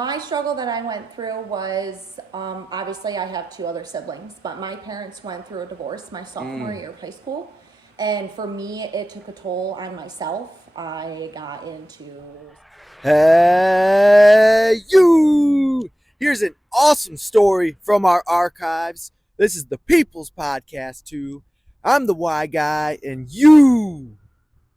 My struggle that I went through was, obviously I have two other siblings, but my parents went through a divorce my sophomore year of high school. And for me, it took a toll on myself. I got into... Hey, you! Here's an awesome story from our archives. This is the People's Podcast 2. I'm the Y guy, and you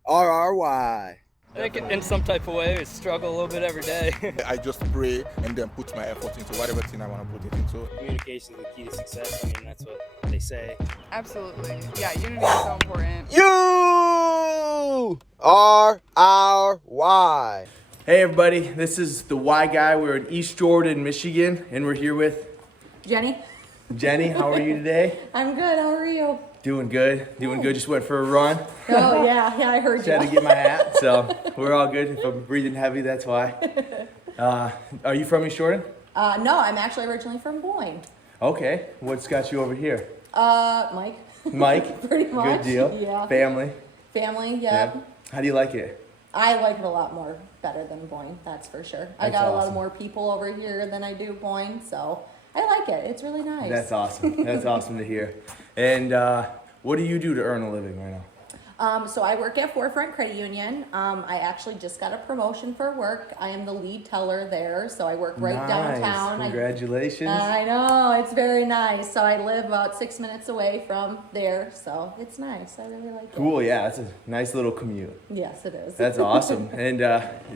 are our Y. I think in some type of way, I struggle a little bit every day. I just pray and then put my effort into whatever thing I want to put it into. Communication is the key to success. I mean, that's what they say. Absolutely. Yeah, unity is so important. You are our Y. Hey everybody, this is the Y guy. We're in East Jordan, Michigan, and we're here with Jenny? Jenny. How are you today? I'm good, how are you? Doing good. Just went for a run. Oh, yeah, I heard you. Just had to get my hat, so we're all good. If I'm breathing heavy, that's why. Are you from East Jordan? No, I'm actually originally from Boyne. Okay. What's got you over here? Mike. Mike? Pretty much. Good deal. Yeah. Family? Family, yep. Yeah. How do you like it? I like it a lot more better than Boyne, that's for sure. I That's got a lot awesome. more people over here than I do Boyne, so I like it. It's really nice. That's awesome. That's awesome to hear. And what do you do to earn a living right now? So I work at Forefront Credit Union. I actually just got a promotion for work. I am the lead teller there, so I work right downtown. Congratulations. I know, it's very nice. So I live about 6 minutes away from there, so it's nice. I really like it. Cool, yeah, that's a nice little commute. Yes, it is. That's awesome. And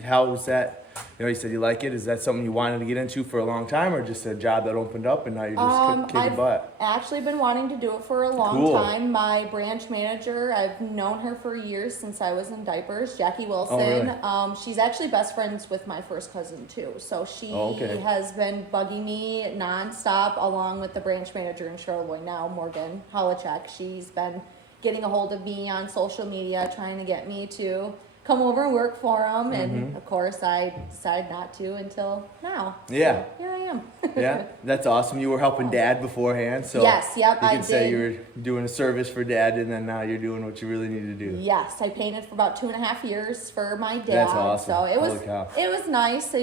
how was that? You said you like it. Is that something you wanted to get into for a long time, or just a job that opened up and now you're just kicking butt? I've actually been wanting to do it for a long Cool. time. My branch manager, I've known her for years since I was in diapers, Jackie Wilson. Oh, really? She's actually best friends with my first cousin too. So she has been bugging me nonstop, along with the branch manager in Charlevoix now, Morgan Holichek. She's been getting a hold of me on social media, trying to get me to come over and work for them, and of course I decided not to until now. Yeah. So here I am. Yeah, that's awesome. You were helping Dad beforehand, so Yes, yep, you I can say did. you were doing a service for Dad, and then now you're doing what you really need to do. Yes, I painted for about 2.5 years for my dad. That's awesome. So it Holy cow. was nice.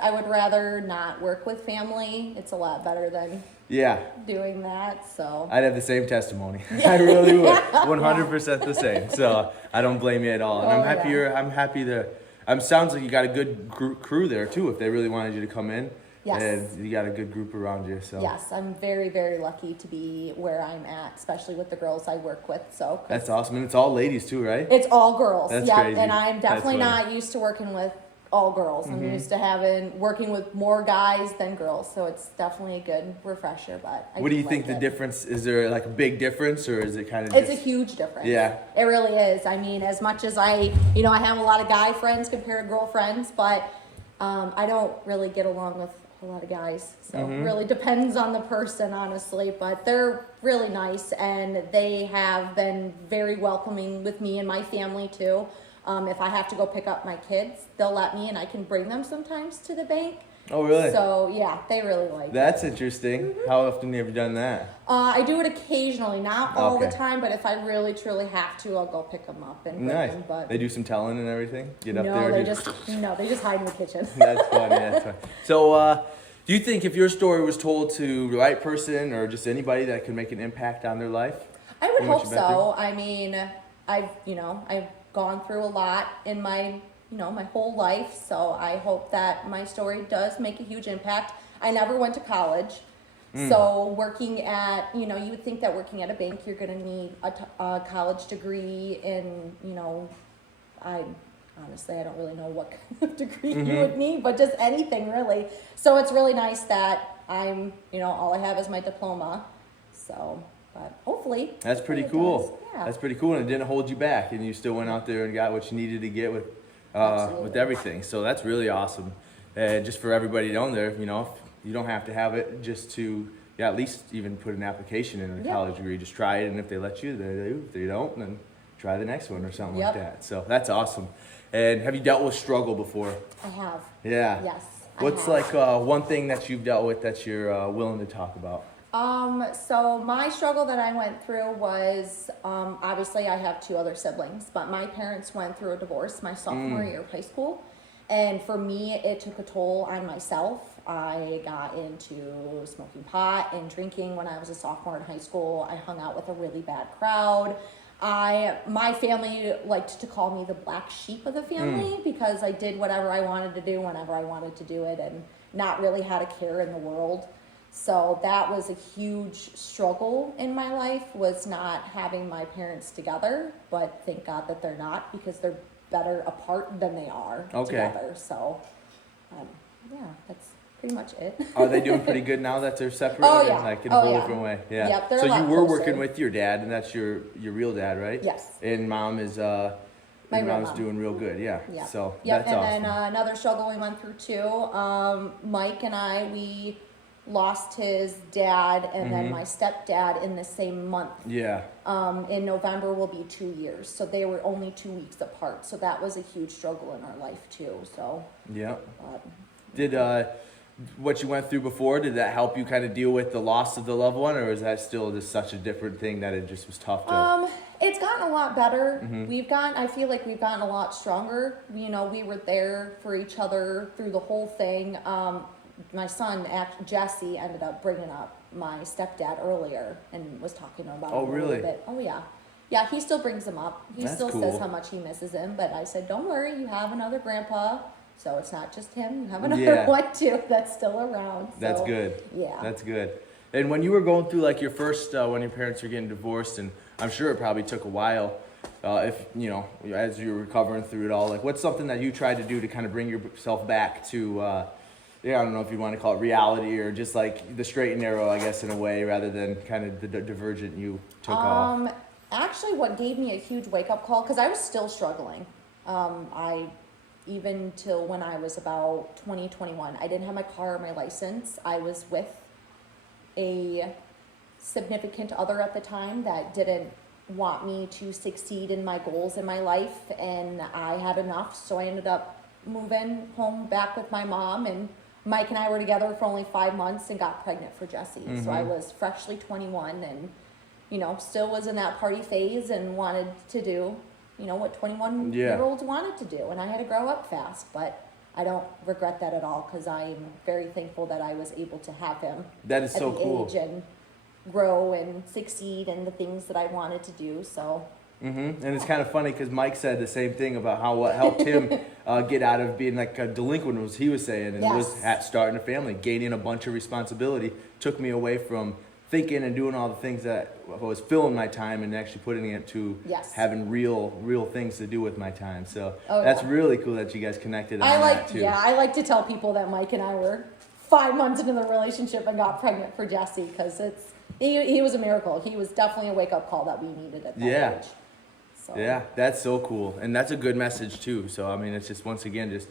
I would rather not work with family. It's a lot better than Yeah, doing that. So I'd have the same testimony. I really would. 100% the same. So I don't blame you at all. And I'm happy yeah. I'm happy to. Sounds like you got a good crew there too. If they really wanted you to come in, Yes. and you got a good group around you. So yes, I'm very, very lucky to be where I'm at, especially with the girls I work with. So that's awesome, and it's all ladies too, right? it's all girls. That's Yep. crazy. And I'm definitely That's not used to working with all girls. I'm used to working with more guys than girls. So it's definitely a good refresher. But What do you think like the it. difference is? There like a big difference, or is it kind of? It's a huge difference. Yeah. It really is. I mean, as much as I have a lot of guy friends compared to girl friends, but I don't really get along with a lot of guys. So it really depends on the person, honestly. But they're really nice, and they have been very welcoming with me and my family, too. If I have to go pick up my kids, they'll let me, and I can bring them sometimes to the bank. Oh, really? So, yeah, they really like it. That's interesting. How often have you done that? I do it occasionally, not all the Okay. time, but if I really, truly have to, I'll go pick them up and bring Nice. them. But They do some telling and everything. Get up there. no, and they just hide in the kitchen. That's funny. That's funny. So, do you think if your story was told to the right person or just anybody that could make an impact on their life? I would From what hope you've been through? so. I mean, I've gone through a lot in my whole life, so I hope that my story does make a huge impact. I never went to college. So working at, you would think that working at a bank, you're going to need a college degree in, honestly, I don't really know what kind of degree you would need, but just anything really. So it's really nice that I'm, all I have is my diploma. So, but hopefully. That's pretty it cool. does. Yeah. That's pretty cool, and it didn't hold you back, and you still went out there and got what you needed to get with Absolutely. everything. So that's really awesome. And just for everybody down there, you don't have to have it just to at least even put an application in a college degree. Just try it, and if they let you, they do. If they don't, then try the next one or something like that. So that's awesome. And have you dealt with struggle before? I have. Yeah. Yes. What's I have. like one thing that you've dealt with that you're willing to talk about? So my struggle that I went through was, obviously I have two other siblings, but my parents went through a divorce my sophomore year of high school. And for me, it took a toll on myself. I got into smoking pot and drinking when I was a sophomore in high school. I hung out with a really bad crowd. My family liked to call me the black sheep of the family because I did whatever I wanted to do whenever I wanted to do it and not really had a care in the world. So that was a huge struggle in my life, was not having my parents together, but thank God that they're not, because they're better apart than they are together. So yeah, that's pretty much it. Are they doing pretty good now that they're separated? Oh, yeah. Like in a Oh, whole yeah. different way. Yeah. Yep, they're so a lot you were closer. working with your dad, and that's your real dad, right? Yes. And mom is My real mom's mom. doing real good. Yeah. Yeah. So Yep. that's And awesome. then another struggle we went through too. Mike and I, we lost his dad and then my stepdad in the same month. Yeah. In November will be 2 years, so they were only 2 weeks apart. So that was a huge struggle in our life too. So Yeah. uh, Did what you went through before, did that help you kind of deal with the loss of the loved one, or is that still just such a different thing that it just was tough to? it's gotten a lot better. I feel like we've gotten a lot stronger. You know, we were there for each other through the whole thing. My son, Jesse, ended up bringing up my stepdad earlier and was talking about Oh, him a really? little bit. Oh, yeah. Yeah, he still brings him up. He That's still cool. says how much he misses him, but I said, don't worry, you have another grandpa. So it's not just him. You have another Yeah. one, too, that's still around. That's So, good. Yeah. That's good. And when you were going through like your first, when your parents were getting divorced, and I'm sure it probably took a while, if, you know, as you were recovering through it all, like what's something that you tried to do to kind of bring yourself back to, yeah, I don't know if you want to call it reality or just like the straight and narrow, I guess, in a way, rather than kind of the divergent you took off? Actually, what gave me a huge wake-up call, because I was still struggling. Even till when I was about 20, 21, I didn't have my car or my license. I was with a significant other at the time that didn't want me to succeed in my goals in my life, and I had enough, so I ended up moving home back with my mom, and Mike and I were together for only 5 months and got pregnant for Jesse. So I was freshly 21 and, you know, still was in that party phase and wanted to do, you know, what 21-year-olds wanted to do. And I had to grow up fast, but I don't regret that at all, because I'm very thankful that I was able to have him That is at so the cool. age and grow and succeed in the things that I wanted to do. So And it's kind of funny because Mike said the same thing about how what helped him get out of being like a delinquent was he was saying, and was Yes. at starting a family, gaining a bunch of responsibility, took me away from thinking and doing all the things that I was filling my time and actually putting it to Yes. having real things to do with my time. So Oh, that's yeah. really cool that you guys connected on I that too. I like to tell people that Mike and I were 5 months into the relationship and got pregnant for Jesse, because he was a miracle. He was definitely a wake-up call that we needed at that Yeah. age. So. Yeah, that's so cool, and that's a good message too. So I mean, it's just once again, just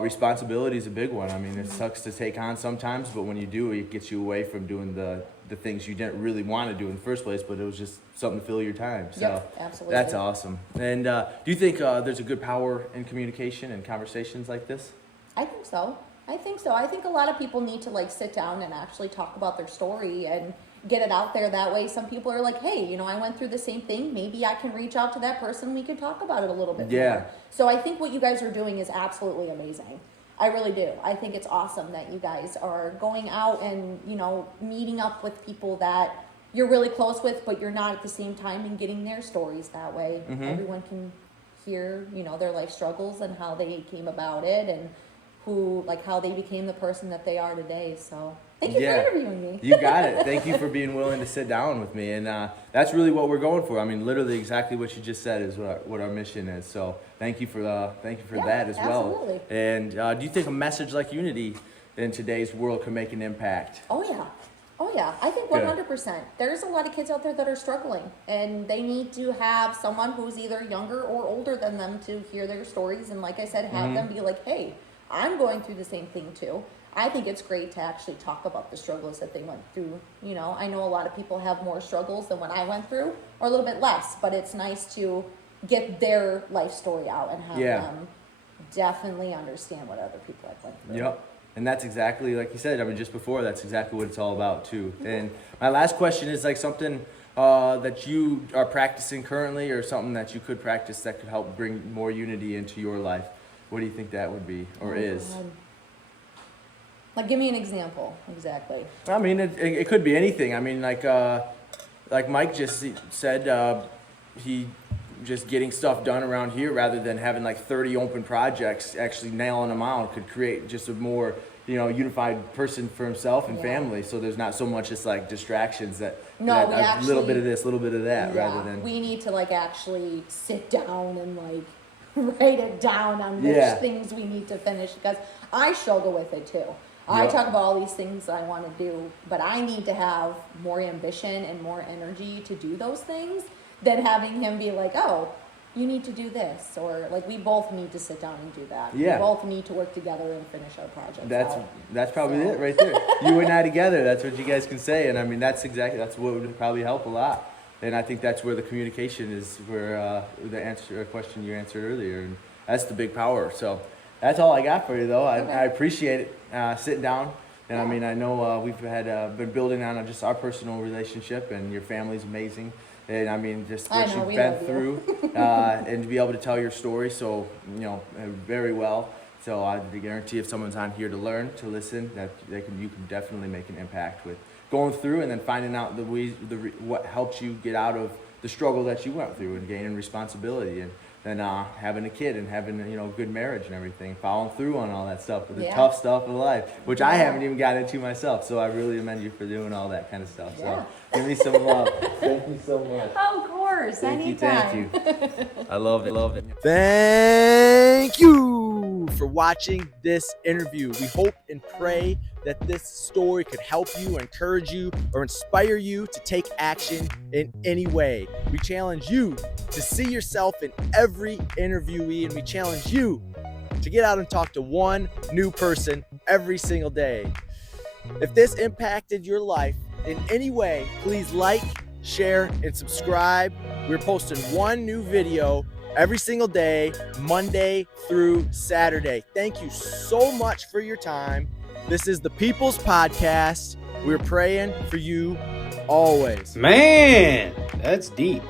responsibility is a big one. I mean, it sucks to take on sometimes, but when you do, it gets you away from doing the things you didn't really want to do in the first place. But it was just something to fill your time. So Yep, absolutely. that's awesome. And do you think there's a good power in communication and conversations like this? I think so. I think a lot of people need to like sit down and actually talk about their story and get it out there. That way some people are like, hey, you know, I went through the same thing. Maybe I can reach out to that person. We can talk about it a little bit Yeah. more. So I think what you guys are doing is absolutely amazing. I really do. I think it's awesome that you guys are going out and, you know, meeting up with people that you're really close with, but you're not at the same time, and getting their stories that way. Everyone can hear, you know, their life struggles and how they came about it, and how they became the person that they are today. So thank you for interviewing me. You got it. Thank you for being willing to sit down with me, and that's really what we're going for. I mean, literally exactly what you just said is what our mission is. So thank you for Yeah, that as well. absolutely. And do you think a message like unity in today's world can make an impact? Oh yeah, I think Good. 100%. There's a lot of kids out there that are struggling, and they need to have someone who's either younger or older than them to hear their stories, and like I said, have them be like, hey, I'm going through the same thing too. I think it's great to actually talk about the struggles that they went through. You know, I know a lot of people have more struggles than what I went through, or a little bit less, but it's nice to get their life story out and have them definitely understand what other people have went through. Yep. And that's exactly, like you said, I mean, just before, that's exactly what it's all about too. And my last question is like something that you are practicing currently, or something that you could practice that could help bring more unity into your life. What do you think that would be or is? Like, give me an example, exactly. I mean, it could be anything. I mean, like Mike just said, he just getting stuff done around here rather than having like 30 open projects, actually nailing them out could create just a more, unified person for himself and family. So there's not so much just like distractions that, a little bit of this, a little bit of that, rather than. We need to like actually sit down and like write it down on which things we need to finish, because I struggle with it too. I talk about all these things I want to do, but I need to have more ambition and more energy to do those things than having him be like, oh, you need to do this. Or like, we both need to sit down and do that. Yeah. We both need to work together and finish our projects. That's probably it right there. You and I together, that's what you guys can say. And I mean, that's what would probably help a lot. And I think that's where the communication is, where the question you answered earlier. And that's the big power. So that's all I got for you, though. I appreciate it sitting down. And I mean, I know we've been building on just our personal relationship, and your family's amazing. And I mean, just what you've been through, and to be able to tell your story so, very well. So I guarantee if someone's on here to learn, to listen, that you can definitely make an impact with going through and then finding out what helps you get out of the struggle that you went through and gaining responsibility, and then having a kid and having good marriage and everything, following through on all that stuff, with the tough stuff of life, which I haven't even gotten into myself. So I really commend you for doing all that kind of stuff. So give me some love. Thank you so much. Of course, anytime. Thank you. I love it. Thank you for watching this interview. We hope and pray that this story could help you, encourage you, or inspire you to take action in any way. We challenge you to see yourself in every interviewee, and we challenge you to get out and talk to one new person every single day. If this impacted your life in any way, please like, share, and subscribe. We're posting one new video every single day, Monday through Saturday. Thank you so much for your time. This is the People's Podcast. We're praying for you always. Man, that's deep.